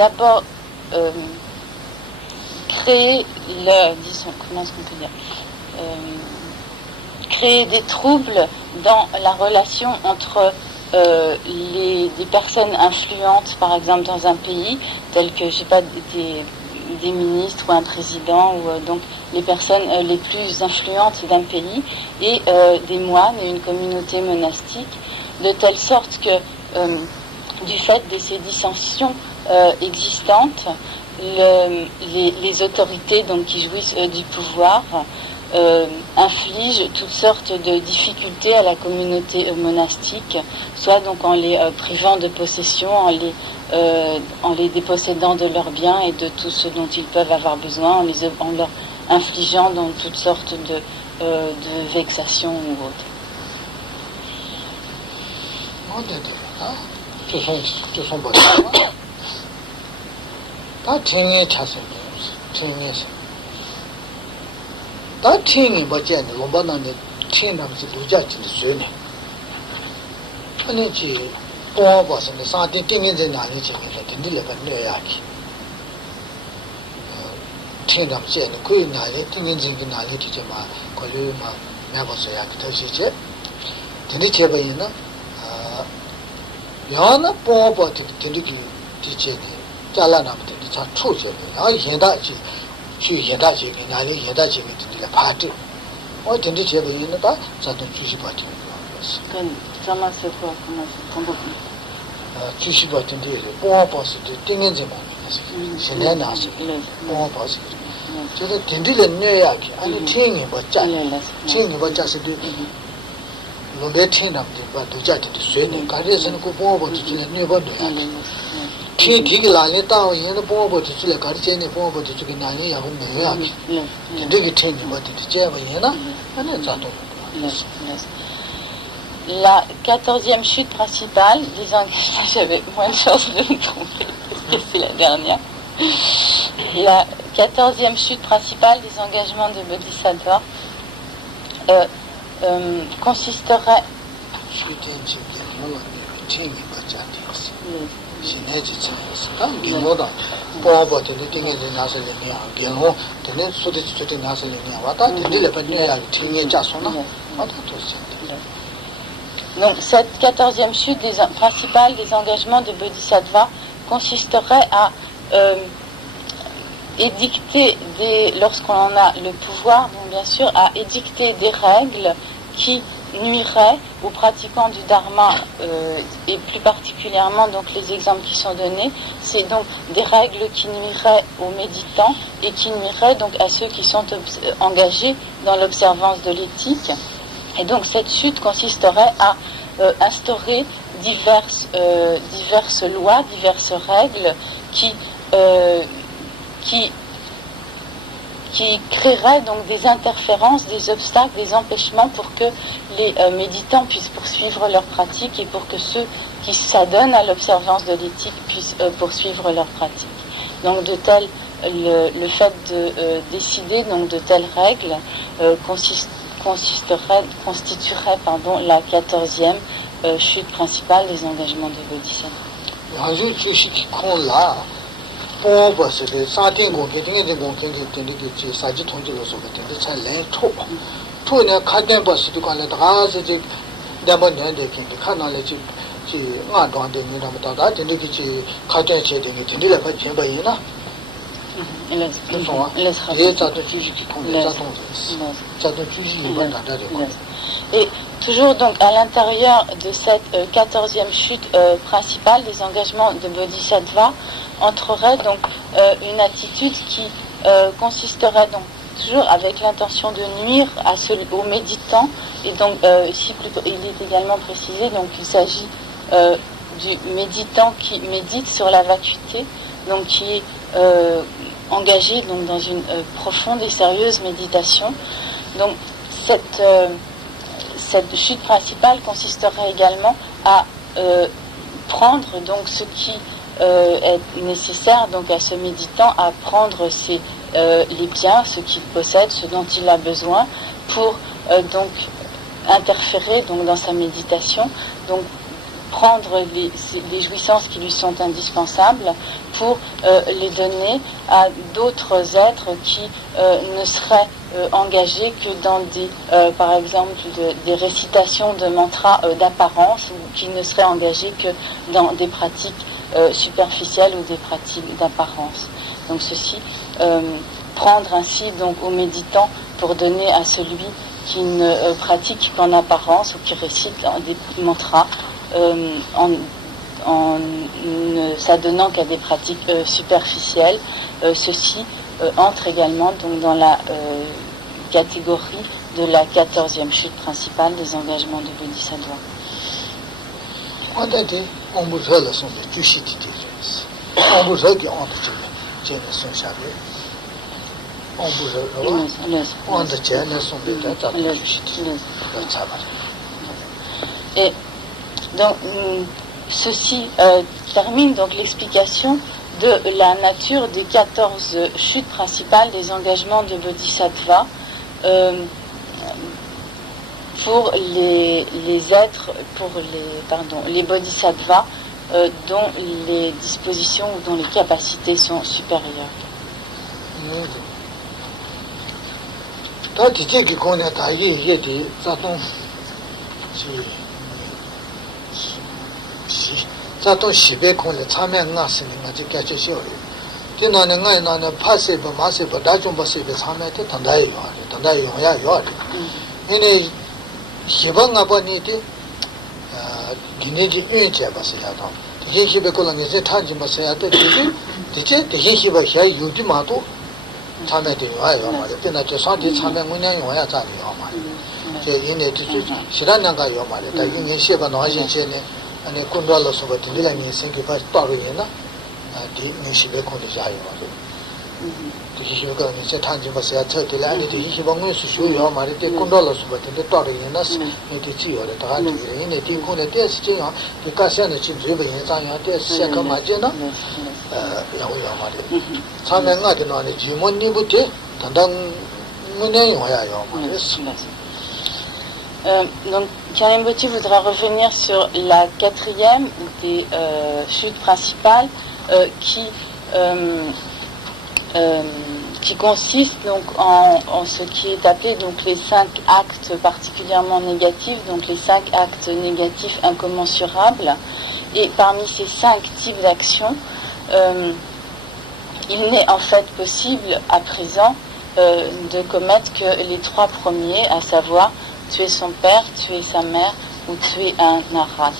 d'abord créer comment est-ce qu'on peut dire, créer des troubles dans la relation entre des personnes influentes, par exemple dans un pays, telles que des ministres ou un président, ou donc les personnes les plus influentes d'un pays, et des moines et une communauté monastique, de telle sorte que du fait de ces dissensions existantes, les autorités donc qui jouissent du pouvoir infligent toutes sortes de difficultés à la communauté monastique, soit donc en les privant de possession, en les dépossédant de leurs biens et de tout ce dont ils peuvent avoir besoin, en leur infligeant donc toutes sortes de vexations ou autres. 다 팅이 버전에 로바나네 팅남지 루자지 쇠네 아니지 보아봐서는 사대 띵인제 나니 지면에 딘딜레가 뇌야기 팅남지에는 그 나니 띵인제기 나니 되지마 걸리마 매버서야 되시지 딘디 제바이나 야나 보아봐도 딘디기 디제니 잘라나면 자 초제 아 현다지去现代经济，哪里现代经济的排队，我听的这个人呢，他咱都继续把听跟咱们是说可能是同步。继续把听的，帮把是的，顶人这方面是，现在哪是，帮把是，就是听的人那样去，俺听人不讲，听人不讲是的，弄得听他们的把都讲的水呢，感觉是那个帮把就是那不那样。听这个哪里到人家帮不出去了，搞的钱呢帮不出去，哪里也会没有去。这个听你们的这样人呢，那咋弄？La 14e chute principale des engagements, j'avais moins de chance de me tromper, parce que c'est la dernière. La 14e chute principale des engagements de Bodhisattva consisterait. Donc cette 14e chute principale des engagements de Bodhisattva consisterait à édicter lorsqu'on en a le pouvoir, donc bien sûr, à édicter des règles qui nuirait aux pratiquants du dharma et plus particulièrement donc les exemples qui sont donnés, c'est donc des règles qui nuiraient aux méditants et qui nuiraient donc à ceux qui sont engagés dans l'observance de l'éthique. Et donc cette chute consisterait à instaurer diverses lois, diverses règles qui créerait donc des interférences, des obstacles, des empêchements pour que les méditants puissent poursuivre leur pratique et pour que ceux qui s'adonnent à l'observance de l'éthique puissent poursuivre leur pratique. Donc le fait de décider donc de telles règles constituerait la 14e chute principale des engagements de Bodhisattva.帮不是的，三天工给今天工给那个三级统计了说的，这才来错呢，看见不是的讲了，他是这两百年的给看到了就安装的，你那么大的那个去看见些的，你来把钱不赢了。你说啊？也咋都继续去控制，咋都继续有办法的。Et toujours donc à l'intérieur de cette 14e chute principale des engagements de Bodhisattva entrerait donc une attitude qui consisterait donc toujours avec l'intention de nuire aux méditants et donc ici plutôt il est également précisé donc il s'agit du méditant qui médite sur la vacuité donc qui est engagé donc dans une profonde et sérieuse méditation. Donc cette chute principale consisterait également à prendre donc ce qui est nécessaire donc à ce méditant à prendre les biens, ce qu'il possède, ce dont il a besoin pour donc interférer donc dans sa méditation, donc prendre les jouissances qui lui sont indispensables pour les donner à d'autres êtres qui ne seraient engagés que dans par exemple, des récitations de mantras d'apparence, ou qui ne seraient engagés que dans des pratiques superficielles ou des pratiques d'apparence. Donc ceci, prendre ainsi donc au méditant pour donner à celui qui ne pratique qu'en apparence ou qui récite des mantras en ne s'adonnant qu'à des pratiques superficielles, ceci entre également donc dans la catégorie de la 14e chute principale des engagements de Bodhisattva. Et donc ceci termine donc l'explication de la nature des 14 chutes principales des engagements de Bodhisattva pour les êtres, les Bodhisattvas dont les dispositions ou dont les capacités sont supérieures. 자동 시베 콘레 참여 나스는 가지 깨져요. 디나는 나는 파세버 마세버 다좀 버세버 참여때 단다요. 단다요야. 얘네 시방아 버니데 기내지 은제 버세야도. 디제 시베 콜랑에 제 탄지 버세야도 디제 디제 시베 샤 유지마도 참여때 와요. 말이야. 디나 저 산지 참여 문양 요야 자리요 말이야. 제 얘네 디제 시란나가 요 말이야. 다 윤이 시바 나와진체네 아니 군도알로서 버티려니 생기가 따로이나 디 뉴시베 콘디자요. 디시가 이제 탄지 버스야 쳐들 아니 디시방을 수수요 말이데 군도알로서 버티데 따로이나 이게 지요래 다 이네 디콘에 대해서 그 가시는 지금 저번에 장야 대해서 맞잖아. 야오야 말이. 참여가도 아니 지문니부터 단단 문에 와야요 말이야. Donc, Karim Boti voudra revenir sur la 4e des chutes principales qui consiste donc en ce qui est appelé donc les 5 actes particulièrement négatifs, donc les 5 actes négatifs incommensurables. Et parmi ces 5 types d'actions, il n'est en fait possible à présent de commettre que les 3 premiers, à savoir tuer son père, tuer sa mère ou tuer un narat,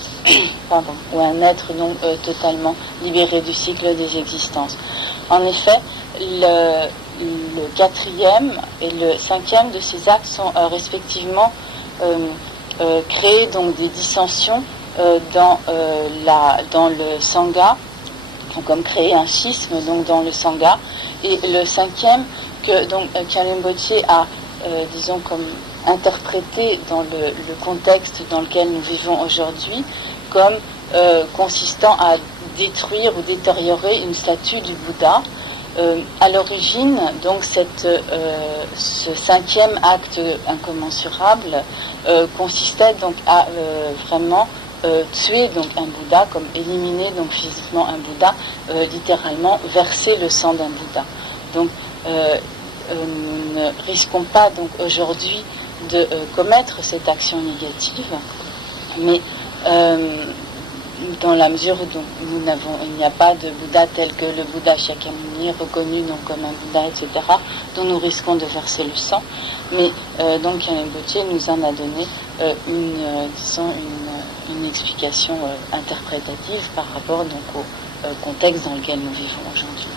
ou un être non totalement libéré du cycle des existences. En effet, le 4e et le 5e de ces actes sont respectivement créés donc des dissensions dans le sangha, comme créer un schisme donc dans le sangha, et le 5e que donc Karim Boti a disons comme interprété dans le contexte dans lequel nous vivons aujourd'hui comme consistant à détruire ou détériorer une statue du Bouddha. À l'origine, donc ce 5e acte incommensurable consistait donc à vraiment tuer donc un Bouddha, comme éliminer donc physiquement un Bouddha, littéralement verser le sang d'un Bouddha. Donc nous ne risquons pas donc aujourd'hui de commettre cette action négative, mais dans la mesure où il n'y a pas de Bouddha tel que le Bouddha Shakyamuni, reconnu donc comme un Bouddha, etc., dont nous risquons de verser le sang. Mais donc Karim Boti nous en a donné une explication interprétative par rapport donc au contexte dans lequel nous vivons aujourd'hui.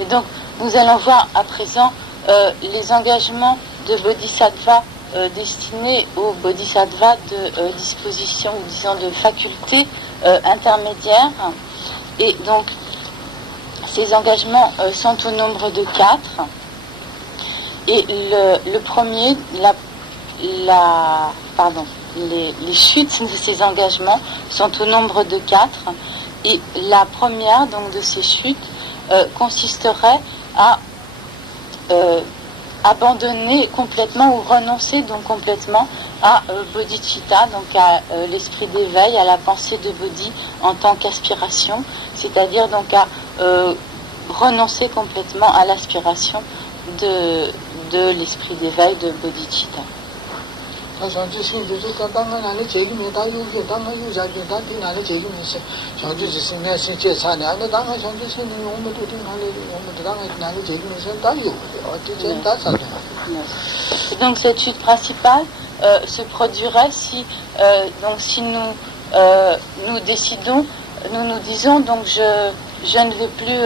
Et donc, nous allons voir à présent les engagements de Bodhisattva destinés aux Bodhisattvas de disposition, ou disons de facultés intermédiaires. Et donc, ces engagements sont au nombre de 4. Et le premier, les chutes de ces engagements sont au nombre de 4. Et la première donc, de ces chutes consisterait à abandonner complètement ou renoncer donc complètement à bodhicitta, donc à l'esprit d'éveil, à la pensée de Bodhi en tant qu'aspiration, c'est-à-dire donc à renoncer complètement à l'aspiration de l'esprit d'éveil de bodhicitta. Et donc cette chute principale se produirait si nous décidons, nous disons donc je ne veux plus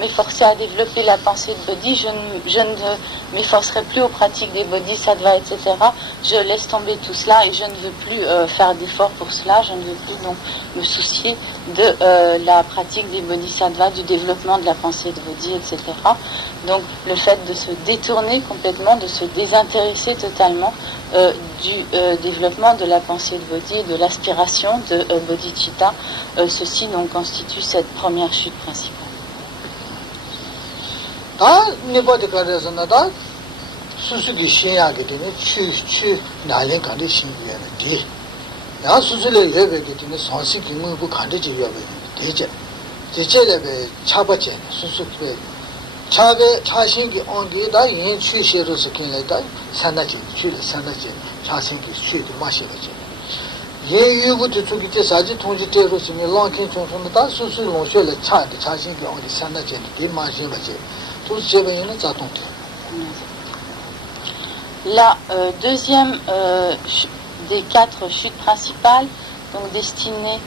m'efforcer à développer la pensée de Bodhi, je ne m'efforcerai plus aux pratiques des bodhisattvas, etc. Je laisse tomber tout cela et je ne veux plus faire d'efforts pour cela, je ne veux plus donc me soucier de la pratique des bodhisattvas, du développement de la pensée de Bodhi, etc. Donc le fait de se détourner complètement, de se désintéresser totalement du développement de la pensée de Bodhi et de l'aspiration de bodhicitta, ceci donc constitue cette première chute principale. La deuxième des 4 chutes principales, donc destinées,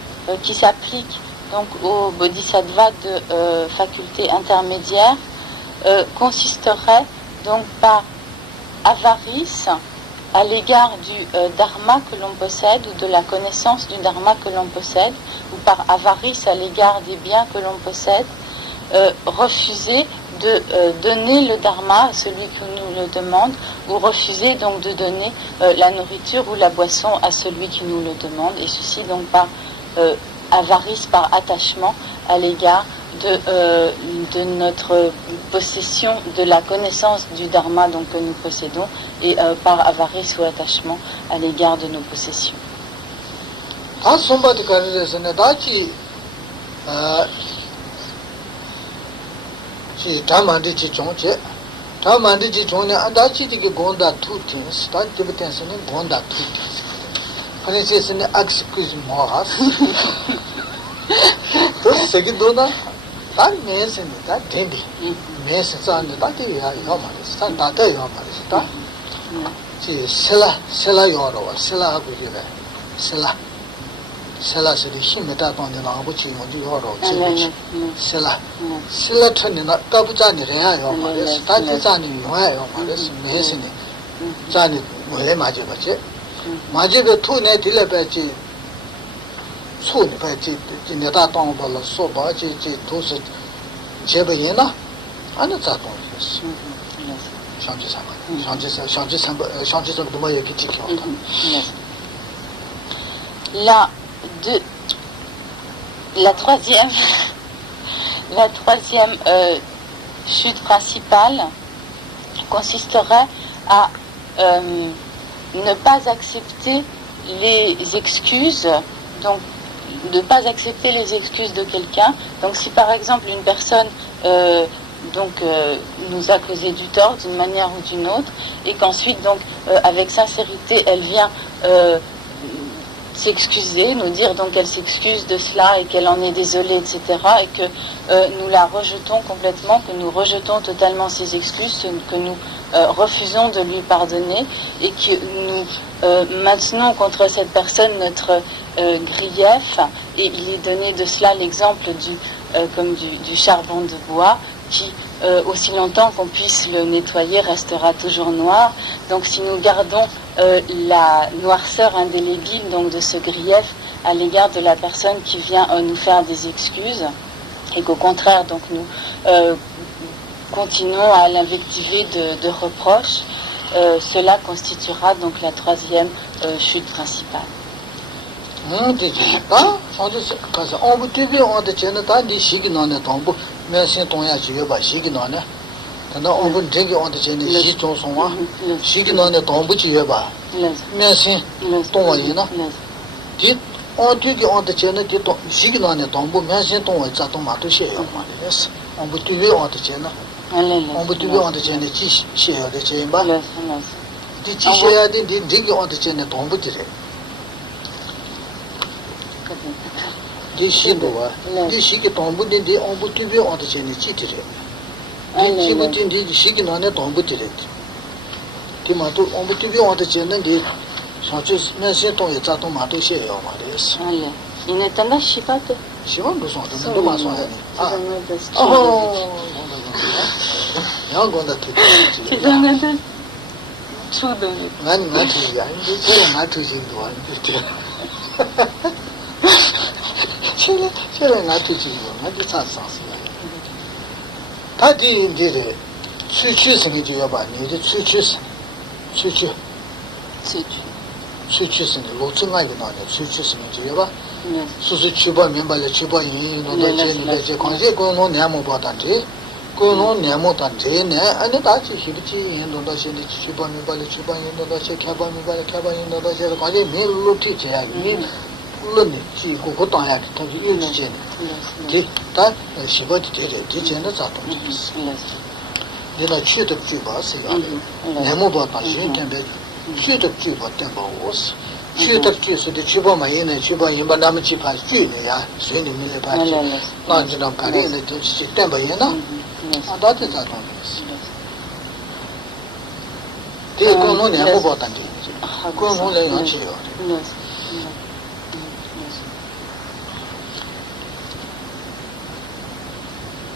qui s'appliquent donc aux bodhisattvas de faculté intermédiaire, consisterait donc par avarice à l'égard du dharma que l'on possède ou de la connaissance du dharma que l'on possède, ou par avarice à l'égard des biens que l'on possède, refuser de donner le dharma à celui qui nous le demande, ou refuser donc de donner la nourriture ou la boisson à celui qui nous le demande, et ceci donc par avarice, par attachement à l'égard de notre possession de la connaissance du dharma donc, que nous possédons, et par avarice ou attachement à l'égard de nos possessions. La troisième chute principale consisterait à ne pas accepter les excuses, donc de ne pas accepter les excuses de quelqu'un. Donc si par exemple une personne nous a causé du tort d'une manière ou d'une autre, et qu'ensuite donc avec sincérité elle vient s'excuser, nous dire donc qu'elle s'excuse de cela et qu'elle en est désolée, etc., et que nous la rejetons complètement, que nous rejetons totalement ses excuses, que nous refusons de lui pardonner, et que nous maintenons contre cette personne notre grief. Et il est donné de cela l'exemple du charbon de bois qui, aussi longtemps qu'on puisse le nettoyer, restera toujours noir. Donc si nous gardons la noirceur indélébile donc de ce grief à l'égard de la personne qui vient nous faire des excuses, et qu'au contraire donc nous continuons à l'invectiver de reproches, cela constituera donc la troisième chute principale.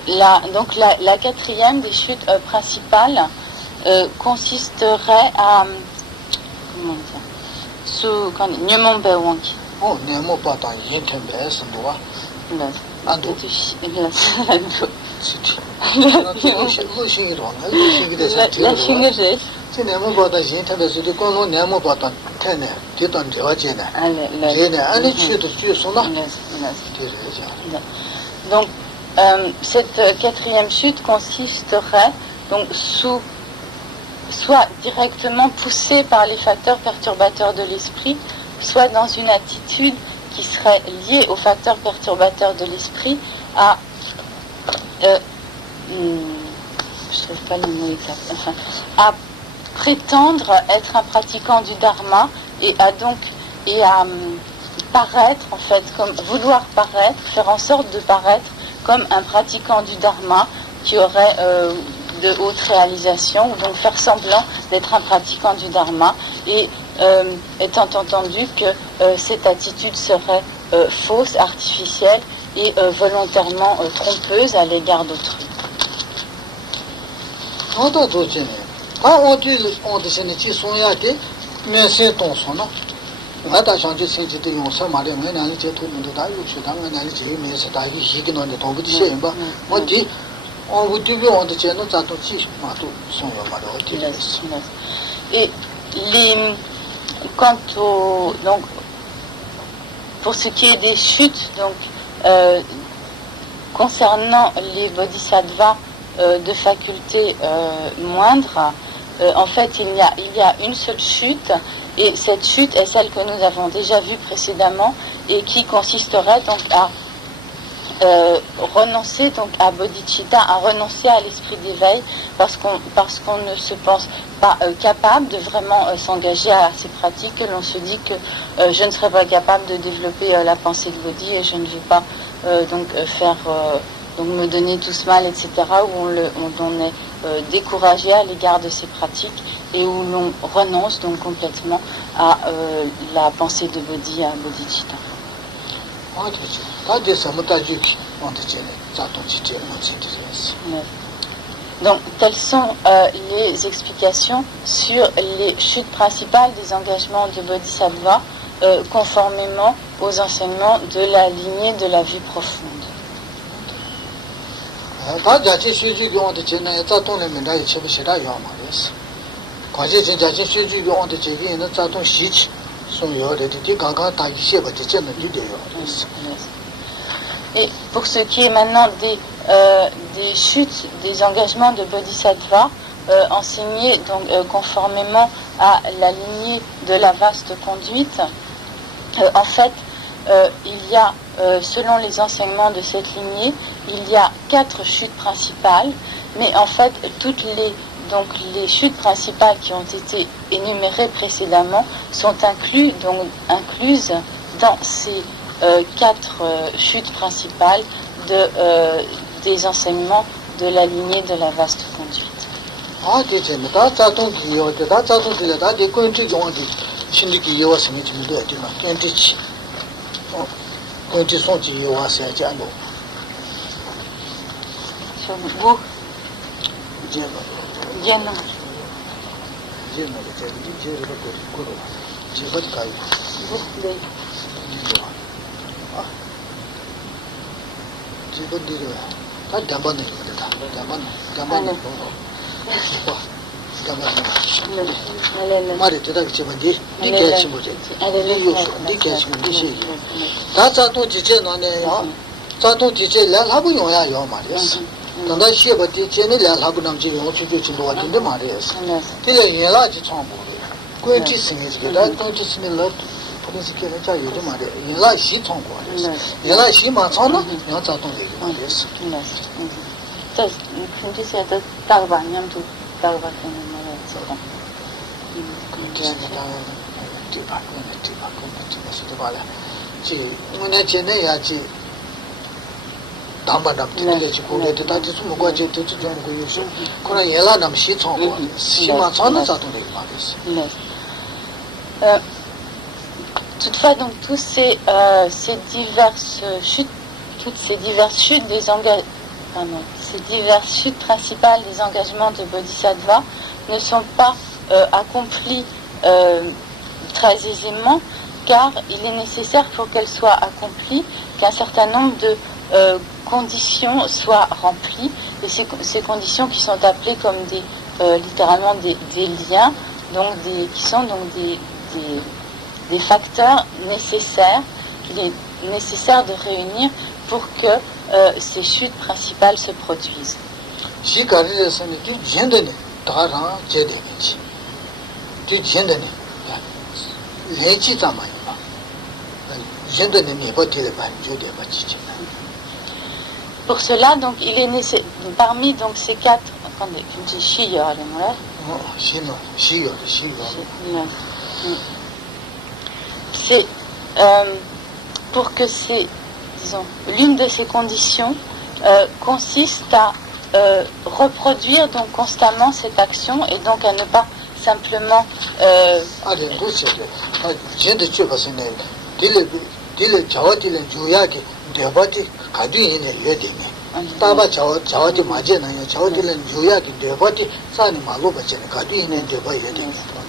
La quatrième des chutes principales consisterait à donc cette quatrième chute consisterait donc soit directement poussée par les facteurs perturbateurs de l'esprit, soit dans une attitude qui serait liée aux facteurs perturbateurs de l'esprit à je trouve pas le mot exact, enfin, à prétendre être un pratiquant du dharma et à paraître en fait, comme vouloir paraître, faire en sorte de paraître comme un pratiquant du dharma qui aurait de hautes réalisations, ou donc faire semblant d'être un pratiquant du dharma, et étant entendu que cette attitude serait fausse, artificielle et volontairement trompeuse à l'égard d'autrui. Et quant au, donc, pour ce qui est des chutes, donc concernant les bodhisattvas de facultés moindres, en fait, il y a une seule chute, et cette chute est celle que nous avons déjà vue précédemment, et qui consisterait donc à renoncer donc à bodhicitta, à renoncer à l'esprit d'éveil, parce qu'on ne se pense pas capable de vraiment s'engager à ces pratiques, que l'on se dit que je ne serai pas capable de développer la pensée de bodhi, et je ne vais pas donc me donner tout ce mal, etc., où on est découragé à l'égard de ces pratiques, et où l'on renonce donc complètement à la pensée de bodhi, à bodhicitta. Donc, telles sont les explications sur les chutes principales des engagements de Bodhisattva, conformément aux enseignements de la lignée de la vue profonde. Et pour ce qui est maintenant des chutes, des engagements de Bodhisattva, enseignés donc conformément à la lignée de la vaste conduite, en fait, il y a, selon les enseignements de cette lignée, il y a 4 chutes principales, mais en fait, toutes les chutes principales qui ont été énumérées précédemment sont incluses dans ces 4 chutes principales des enseignements de la lignée de la vaste conduite. Toutefois, donc toutes ces diverses chutes ces diverses chutes principales des engagements de Bodhisattva ne sont pas accomplies très aisément, car il est nécessaire pour qu'elles soient accomplies qu'un certain nombre de conditions soient remplies, et ces conditions qui sont appelées comme littéralement des liens, donc qui sont donc des facteurs nécessaires qu'il est nécessaire de réunir pour que ces chutes principales se produisent. Pour cela, donc, il est nécessaire, parmi donc, ces 4, attendez, je dis Shiyor, c'est pour que l'une de ces conditions consiste à reproduire donc constamment cette action, et donc à ne pas simplement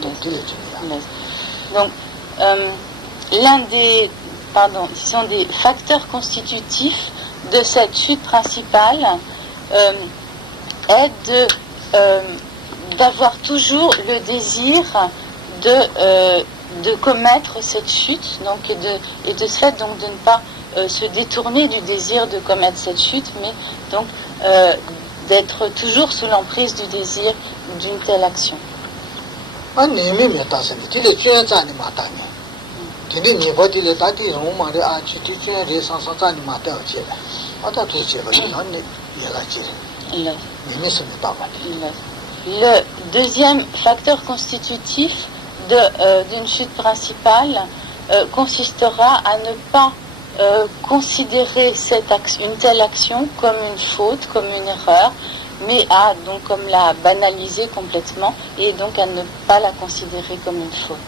donc l'un des des facteurs constitutifs de cette chute principale est d'avoir toujours le désir de commettre cette chute, donc et de ce fait donc de ne pas se détourner du désir de commettre cette chute, mais donc d'être toujours sous l'emprise du désir d'une telle action. Le deuxième facteur constitutif d'une chute principale consistera à ne pas considérer une telle action comme une faute, comme une erreur, mais à donc comme la banaliser complètement et donc à ne pas la considérer comme une faute.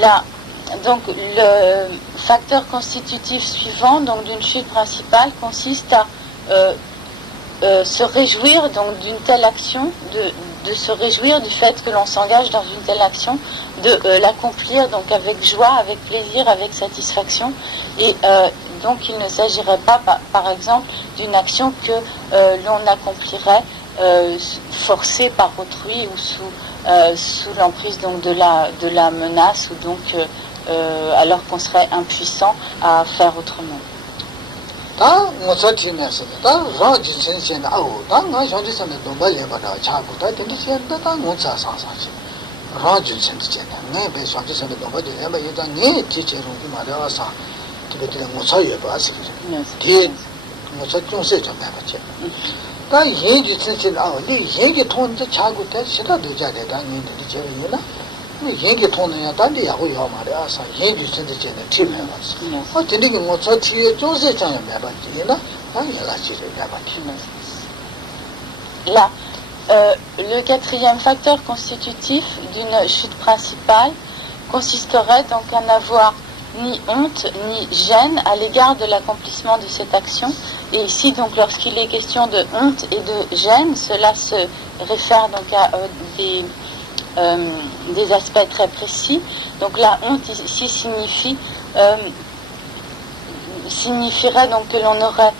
Là, donc le facteur constitutif suivant donc d'une chute principale consiste à se réjouir donc d'une telle action, de se réjouir du fait que l'on s'engage dans une telle action, de l'accomplir donc avec joie, avec plaisir, avec satisfaction. Et donc il ne s'agirait pas, par exemple, d'une action que l'on accomplirait forcée par autrui ou sous l'emprise donc de la menace ou donc alors qu'on serait impuissant à faire autrement. Là, le quatrième facteur constitutif d'une chute principale consisterait donc à n'avoir ni honte ni gêne à l'égard de l'accomplissement de cette action. Et ici, donc, lorsqu'il est question de honte et de gêne, cela se réfère donc à des aspects très précis. Donc la honte ici signifierait donc que l'on aurait,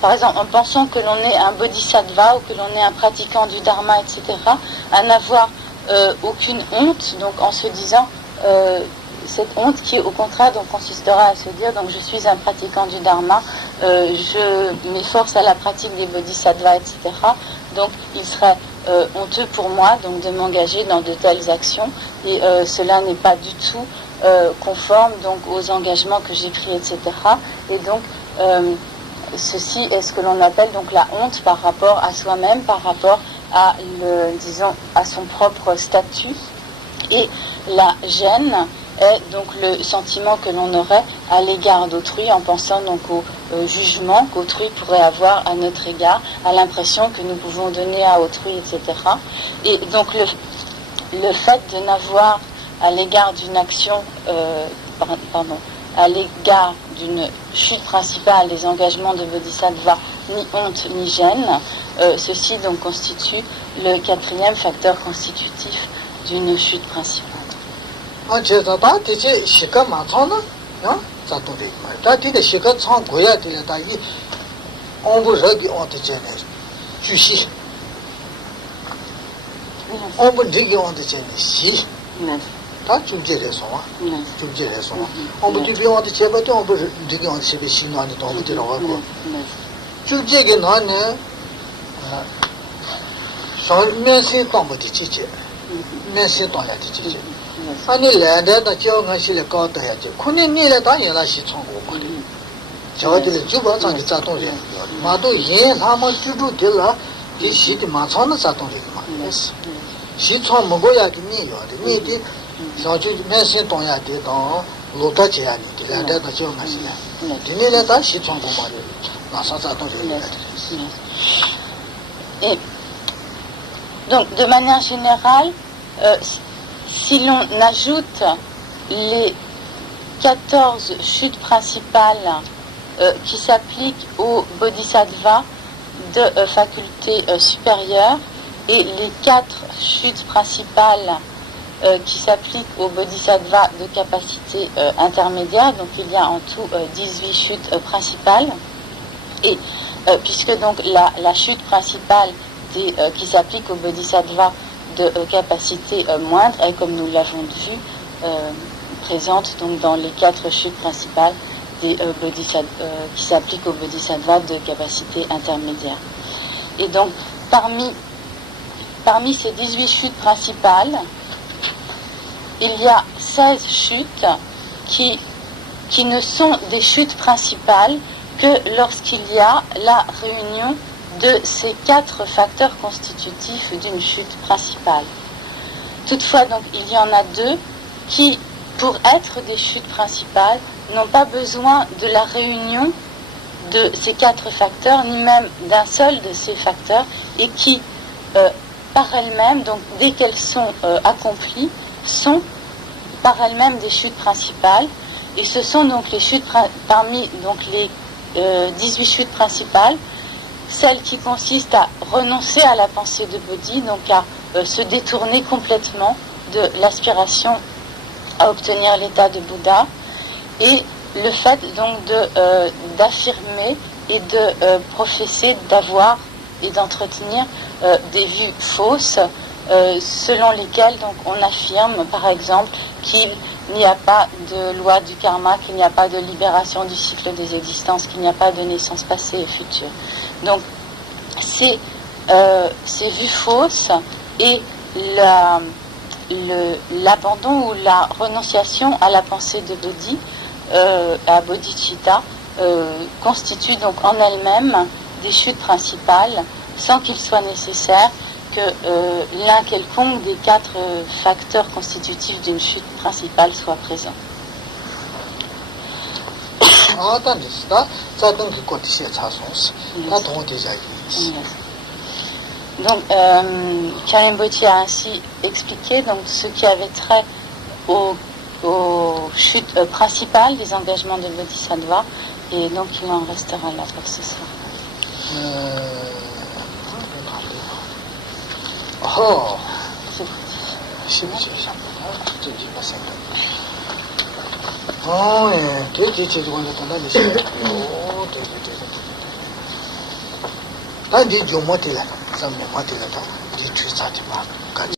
par exemple, en pensant que l'on est un bodhisattva ou que l'on est un pratiquant du dharma, etc., à n'avoir aucune honte, donc en se disant cette honte qui au contraire donc consistera à se dire donc je suis un pratiquant du dharma, je m'efforce à la pratique des bodhisattvas, etc. Donc il serait honteux pour moi donc de m'engager dans de telles actions et cela n'est pas du tout conforme donc aux engagements que j'ai pris, etc. Et donc ceci est ce que l'on appelle donc la honte par rapport à soi-même, par rapport à à son propre statut. Et la gêne est donc le sentiment que l'on aurait à l'égard d'autrui en pensant donc au jugement qu'autrui pourrait avoir à notre égard, à l'impression que nous pouvons donner à autrui, etc. Et donc le fait de n'avoir à l'égard d'une action, à l'égard d'une chute principale des engagements de Bodhisattva, ni honte ni gêne, ceci donc constitue le quatrième facteur constitutif d'une chute principale. 아니 랜드다 지역은 실에 거둬야 돼. 군이 니래 다녀라 시청고 말이. 저들이 주버장이 자동이. 마도 예 사마 주도 될라. 이 시디 마천은 자동이 말이야. 시청 먹어야 되니요. 니디 저주 매신 동야 되도 로다지야 니. 랜드다 지역은 실에. 니네 다 시청고 말이. 나사 자동이. Et donc de manière générale, si l'on ajoute les 14 chutes principales qui s'appliquent aux bodhisattvas de faculté supérieure et les 4 chutes principales qui s'applique aux bodhisattvas de capacité intermédiaire. Donc il y a en tout 18 chutes principales. Et puisque donc la chute principale qui s'applique aux bodhisattvas de capacité moindre est, comme nous l'avons vu, présente donc dans les 4 chutes principales qui s'appliquent aux bodhisattvas de capacité intermédiaire. Et donc parmi ces 18 chutes principales, il y a 16 chutes qui ne sont des chutes principales que lorsqu'il y a la réunion de ces 4 facteurs constitutifs d'une chute principale. Toutefois, donc, il y en a 2 qui, pour être des chutes principales, n'ont pas besoin de la réunion de ces 4 facteurs, ni même d'un seul de ces facteurs, et qui, par elles-mêmes, donc dès qu'elles sont accomplies, sont par elles-mêmes des chutes principales. Et ce sont donc les chutes parmi donc les 18 chutes principales, celles qui consistent à renoncer à la pensée de Bodhi, donc à se détourner complètement de l'aspiration à obtenir l'état de Bouddha, et le fait donc d'affirmer et de professer, d'avoir et d'entretenir des vues fausses, selon lesquelles donc on affirme par exemple qu'il n'y a pas de loi du karma, qu'il n'y a pas de libération du cycle des existences, qu'il n'y a pas de naissance passée et future. Donc ces vues fausses et l'abandon ou la renonciation à la pensée de Bodhi, à bodhicitta, constituent donc en elles-mêmes des chutes principales, sans qu'il soit nécessaire que l'un quelconque des 4 facteurs constitutifs d'une chute principale soit présent. Donc, Karimbochi a ainsi expliqué donc, ce qui avait trait aux chutes principales des engagements de Bodhisattva, et donc il en restera là pour ce soir. Oh, oh,